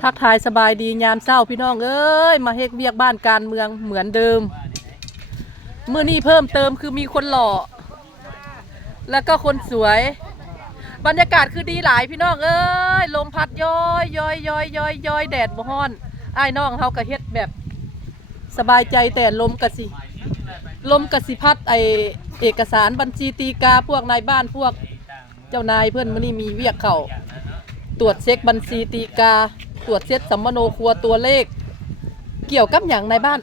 ทักทายสบายดียามเศร้าพี่น้องเอ้ยมาเฮ็ดเวียกบ้านการเมืองเหมือนเดิมเมื่อนี้เพิ่มเติมคือมีคนหล่อ แล้วก็คนสวย บรรยากาศคือดีหลายพี่น้องเอ้ยลมพัดย้อยย้อยย้อยย้อยย้อยแดดบ่ฮ้อนอ้น้องเฮาก็เฮ็ดแบบ สบายใจแต่ลมกระสิ ลมกระสิพัดไอเอกสารบัญชีตีกาพวกนายบ้านพวก เจ้านายเพื่อนมื้อนี้มีเวียกเขาตรวจเช็คบัญชีตีกา ตรวจเช็คสัมมโนครัวตัวเลข เกี่ยวกับหยังในบ้าน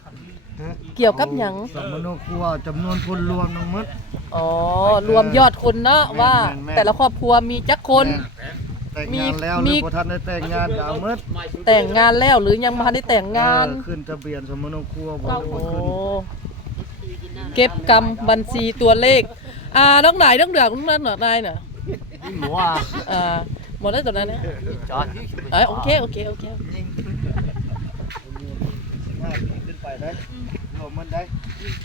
เกี่ยวกับหยังสัมมโนครัวจำนวนคนรวมทั้งหมด อ๋อรวมยอดคนเนาะว่า แม่นๆแต่ละครอบครัวมีจักคน แต่งมีงานแล้วหมี รือบ่ทันได้แต่งงานก็เอาหมดแต่งงานแล้วหรือยังไม่ทันได้แต่งงานเออขึ้นทะเบียนสมโนครัวบ่โอ้รู้ว่าขึ้นเก็บกำบัญชีตัวเลข อ่าน้องไหนน้องเดือกน้องนั่นเหรอนายเน่ะหมัวอ่า หมดแล้วตัวนั้นนะจอดเอ้ยโอเคโอเคโอเคขึ้นไปได้รวมมันได้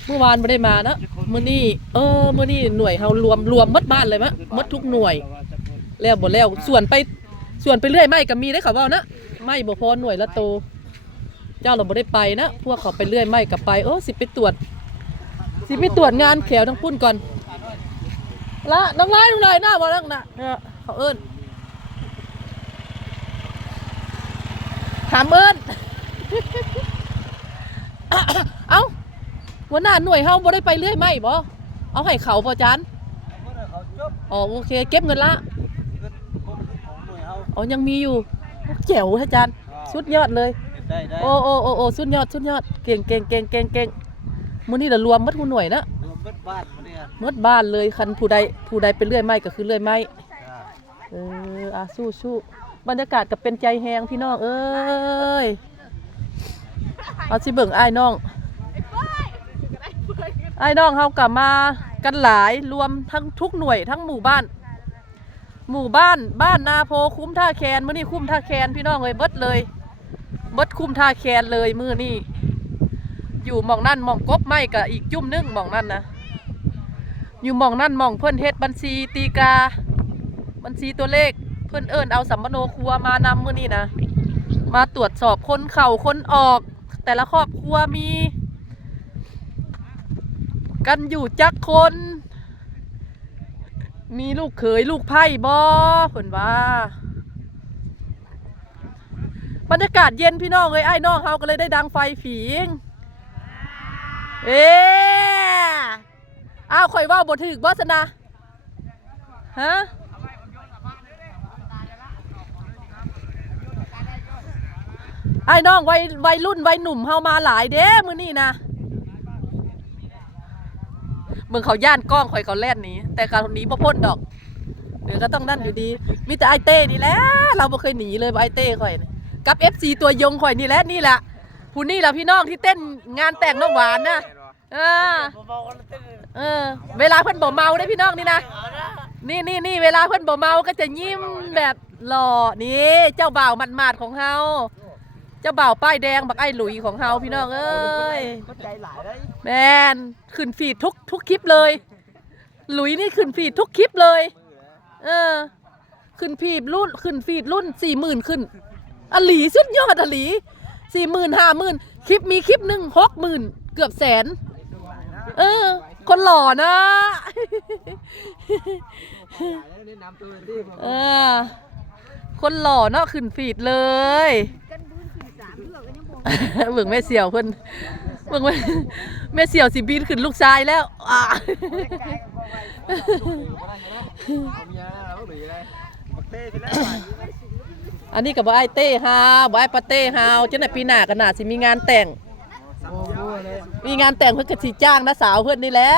เมื่อวานไม่ได้มานะมื้อนี้เออมื้อนี้หน่วยเฮารวมรวมหมดบ้านเลยมะหมดทุกหน่วย แล้วบ่แล้วส่วนไปส่วนไปเรื่อยไม่ก็มีได้เขาเว่านะไม่บ่พอหน่วยละโต เจ้าเราบ่ได้ไปนะพวกเขาไปเรื่อยไม่ก็ไปเออสิไปตรวจ สิไปตรวจงานแขวทั้งพุ่นก่อนละน้องไล่น้องไล่หน้าบ่นั่งนะเนี่ยเขาเอิ้น ถามเอิ้นเอ้าหัวหน้าหน่วยเฮาบ่ได้ไปเรื่อยไม่บ่เอาให้เขาบ่จานอ๋อโอเค เก็บเงินละอ๋อยังมีอยู่แจ๋วอาจารย์สุดยอดเลยได้ได้โอ้โอ้โอ้โอ้สุดยอดสุดยอดเก่งเก่งเก่งเก่งเก่งมื้อนี้เรารวมมัดผู้หน่วยนะรวมเบิดบ้านมาเนี่ยมัดบ้านเลยคันผู้ใดผู้ใดเป็นเลื่อยไม้ก็คือเลื่อยไม้เอออาสู้สู้ บรรยากาศก็เป็นใจแหงพี่น้องเอ้ยเอาสิเบิ่งอ้ายน้องอ้ายน้องเฮากลับมากันหลายรวมทั้งทุกหน่วยทั้งหมู่บ้าน หมู่บ้านบ้านนาโพคุ้มท่าแคนมื้อนี้คุ้มท่าแคนพี่น้องเลยเบิดเลยเบิดคุ้มท่าแคนเลยมื้อนี้อยู่หมองนั่นหมองกบไม้กับอีกจุ่มหนึงหมองนั่นนะอยู่หมองนั่นหมองเพิ่นเฮ็ดบัญชีตีกา บัญชีตัวเลขเพิ่นเอิ้นเอาสัมมโนครัวมานำมื้อนี้นะมาตรวจสอบคนเข้าคนออก แต่ละครอบครัวมี กันอยู่จักคน มีลูกเขยลูกไพ่บ่เพิ่นว่า บรรยากาศเย็นพี่น้องเอ้ยไอ้น้องเฮาก็เลยได้ดังไฟผีงเอ๊อ้าวข่อยว่าบ่ถึกบ่สนะฮะ ไอ้น้องวัยวัยรุ่นวัยหนุ่มเฮามาหลายเด้มือนี้นะมึงเขาย่านกล้องข่อยเขาแล่นนี้ แต่การหนีบ่พ้นดอกเดี๋ยวก็ต้องนั่นอยู่ดี มีแต่ไอเต้นี่แหละเราบ่เคยหนีเลยไอเต้ข่อยนี่กับ FC ตัวยงข่อยนี่แหละนี่แหละผู้นี่แหละพี่น้องที่เต้นงานแต่งน้องหวานนะเออเออ เวลาเพิ่อนบ่เมาได้พี่น้องนี่นะนี่นี่นี่เวลาเพิ่อนบ่เมาก็จะยิ้มแบบหล่อนี่เจ้าบ่าวหมาดๆของเฮา เจ้าบ่าวป้ายแดงบักไอ้หลุยของเฮาพี่น้องเอ้ยใจหลายได้แมนขึ้นฟีดทุกทุกคลิปเลย หลุยนี่ขึ้นฟีดทุกคลิปเลย เออ ขึ้นฟีดรุ่นขึ้นฟีดรุ่นสี่หมื่นขึ้นอหลีสุดยอดอหลีสี่หมื่นห้าหมื่นคลิปมีคลิปหนึ่งหกหมื่นเกือบแสน เออ คนหล่อนะ เออ คนหล่อเนาะขึ้นฟีดเลย เลืองบ่เบิ่งแม่เสี่ยวเพิ่นเบิ่งแม่แม่เสี่ยวสิบินขึ้นลูกชายแล้วอะอันนี้ก็บ่ไอเต้ฮาวบ่ไอ้ายปาเต้ฮาวจังได๋ปีหน้าก็น่าสิมีงานแต่งมีงานแต่งเพิ่นก็สิจ้างน้าสาวเพิ่นนี่แหละ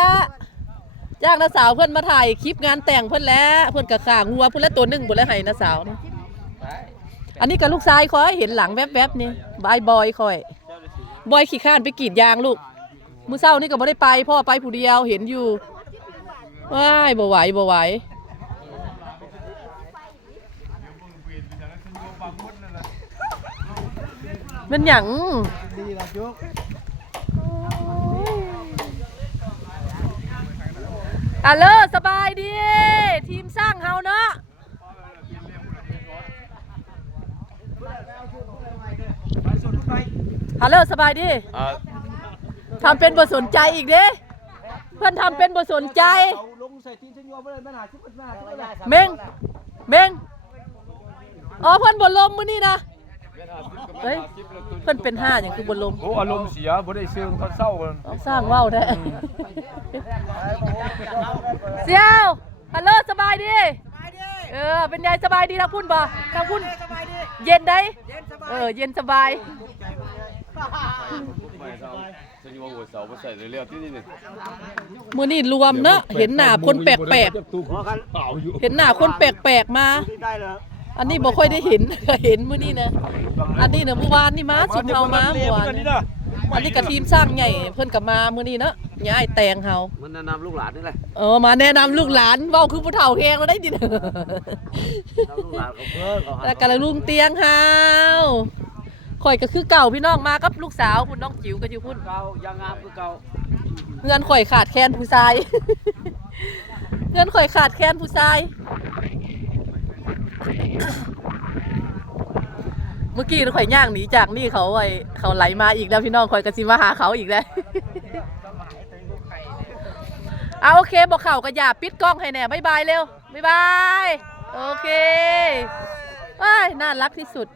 จ้างน้าสาวเพิ่นมาถ่ายคลิปงานแต่งเพิ่นแล้วเพิ่นก็ข้างงัวเพิ่นละตัวหนึงบ่แล้วให้น้าสาวนี่ อันนี้ก็ลูกชายคอยเห็นหลังแวบๆนี่บายบอยคอย บอยขี้ข้านไปกรีดยางลูกมื้อเช้านี่ก็บ่ได้ไป พ่อไปผู้เดียวเห็นอยู่ว้ายบ่ไหวบ่ไหวมันหยังดีละจุกอะเลอสบายดี ทีมสร้างเฮาเนาะ ฮัลโหลสบายดีอ่าทำเป็นบ่สนใจอีกเด้เพื่อนทำเป็นบ่สนใจลงใส่ทีนเชนยอไม่ได้ปัญหาชิบปัญหาชิบปัญหาเมงเมงอ๋อเพื่อนบ่ลมมื้อนี้นะ เฮ้ย เพื่อนเป็นห้าอย่างคือบนลมโอ้อารมณ์เสียบ่ได้ซื้อตอนเศร้ากันต้องสร้างว่าวได้เสี่ยวฮัลโหลสบายดีเออ เป็นไงสบายดีทางพุ่นบ่ทางพุ่นเย็นได้เออ เย็นสบาย ไม่ครับฉันอยู่ว่าหัวเสาบ่ใส่เร็วๆที่นี่นี่มื้อนี้รวมเนอะเห็นหน้าคนแปลกตู้เปล่าอยู่ๆเห็นหน้าคนแปลกๆมาอันนี้บ่ค่อยได้เห็น เห็นมื้อนี้นะอันนี้นะเมื่อวานนี่มาสุมเฮามาเมื่อวานนี่อันนี้ก็ทีมสร้างใหญ่เพิ่นก็มามื้อนี้เนาะย้ายแตงเฮามันแนะนำลูกหลานนี่แหละเออมาแนะนำลูกหลานเว้าคือผู้เฒ่าแฮงแล้วได้ดิลูกหลานเขาเพิ่งเขาแล้วก็ลุงเตียงเฮา ข่อยก็คือเก่าพี่น้องมากับลูกสาวคุณน้องจิ๋วก็อยู่พุ่นเก่ายังงามคือเก่าเงินข่อยขาดแคลนผู้ชาย เงินข่อยขาดแคลนผู้ชาย เมื่อกี้ข่อยย่างหนีจากนี่เขาไอ้เขาไหลมาอีกแล้วพี่น้องข่อยกระซิมาหาเขาอีกแล้วเอาโอเคบอกเข่าก็อย่าปิดกล้องให้แน่บายบายเร็วบายบาย โอเคเอ้ยน่ารักที่สุด